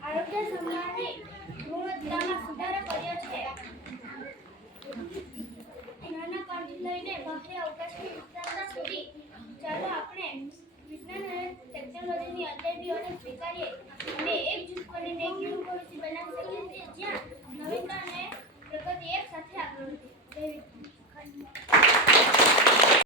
આરોગ્ય સંભાળની ગુણવત્તામાં સુધારો કર્યો છે. નાના કણથી લઈને બાહ્ય અવકાશની વિસ્તારતા સુધી ચાલો આપણે વિજ્ઞાન અને ટેકનોલોજીની અજાયબીઓને સ્વીકારીએ અને એકજૂથ બનીને એક એવું ભવિષ્ય બનાવી શકીએ જ્યાં નવીનતા અને પ્રગતિ એક સાથે આગળ વધે.